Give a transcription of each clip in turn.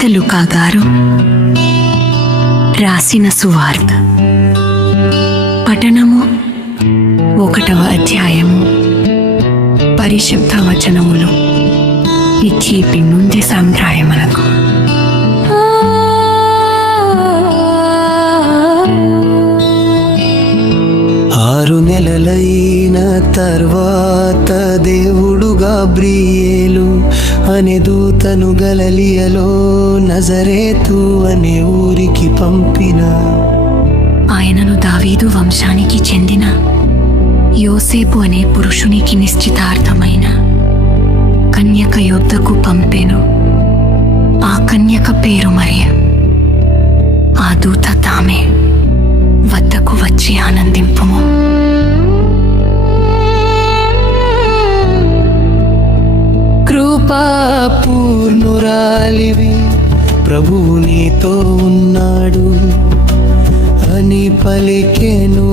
పునీత లూకా గారు రాసిన సువార్త. పఠనము 1వ అధ్యాయము. పరిశుద్ధ వచనములు ఈ కీర్తి నుండి సంప్రాయములకు. ఆరు నెలలైన తర్వాత దేవుడు గాబ్రియేలు అనే దూతను గలిలయలో నజరేతు అనే ఊరికి పంపిన. ఆయనను దావీదు వంశానికి చెందిన యోసేపు అనే పురుషునికి నిశ్చితార్థమైన కన్యక యొద్దకు పంపెను. ఆ కన్యక పేరు మరియ. ఆ దూత తామే వద్దకు వచ్చి ఆనందింపుము. కృపా పూర్ణురాలివి, ప్రభువు నీతో ఉన్నాడు అని పలికెను.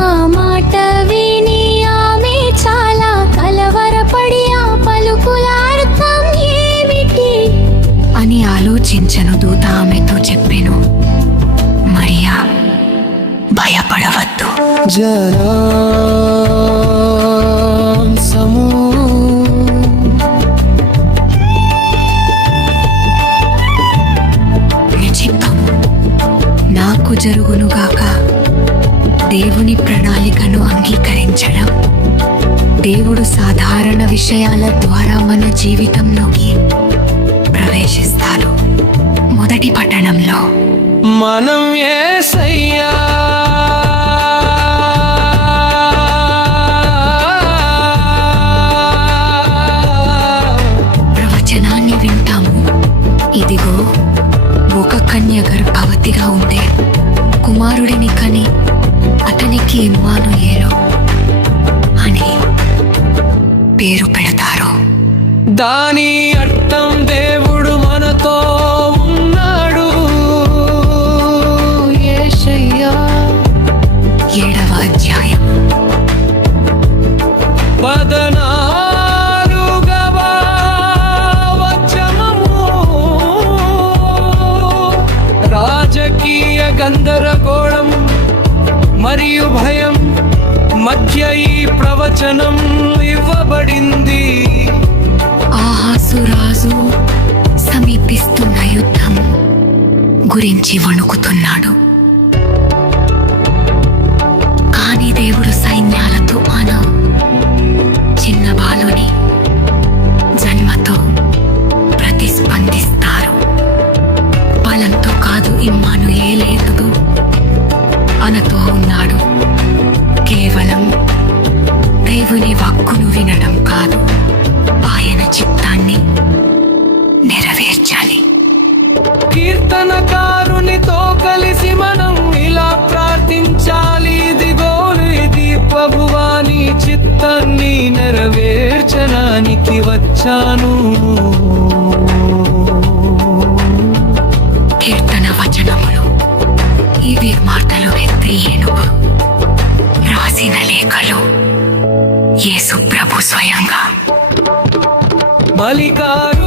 ఆ మాట విని ఆమె చాలా కలవరపడి ఆ పలుకుల అర్థం ఏమిటి అని ఆలోచించను. దూత ఆమెతో చెప్పెను, మరియా, భయపడవద్దు. జరాంసము నిశ్చిత్తము నాకు జరుగునుగాక. దేవుని ప్రణాళికను అంగీకరించడం. దేవుడు సాధారణ విషయాల ద్వారా మన జీవితంలోకి ప్రవేశిస్తాడు. మొదటి పట్టణంలో మనం యేసయ్యా ప్రవచనాన్ని వింటాము. ఇదిగో, ఒక కన్య గర్భవతిగా ఉండే కుమారుడిని కని అతనికి ఇమ్మానుయేలు అని పేరు పెడతారు. దాని అర్థం దేవుడు మనతో ఉన్నాడు. యేసయ్యా 7వ అధ్యాయం. 14వ వచనము. రాజకీయ గందరగోళం మరియు భయం మధ్య ఈ ప్రవచనం ఇవ్వబడింది. ఆహాసు రాజు సమీపిస్తున్న యుద్ధం గురించి వణుకుతున్నాడు. కానీ దేవుడు సైన్యాలతో ఆన చిన్న బాలుని జన్మతో ప్రతిస్పందిస్తారు. బలంతో కాదు, ఇమ్మానుయేలు అనతో ఉన్నాడు. కేవలం దేవుని వాక్కును వినడం కాదు, ఆయన చిత్తాన్ని నెరవేర్చాలి. కీర్తనకారునితో కలిసి మనం ఇలా ప్రార్థించాలి. ఇదిగో, ఇది ప్రభువా, నీ చిత్తాన్ని నెరవేర్చడానికి వచ్చాను. కీర్తన వచనములు. ఇవి మార్తలు ఎత్తి ఏనుగు రాసిన లేఖలు. యేసు ప్రభు స్వయంగా బలికారు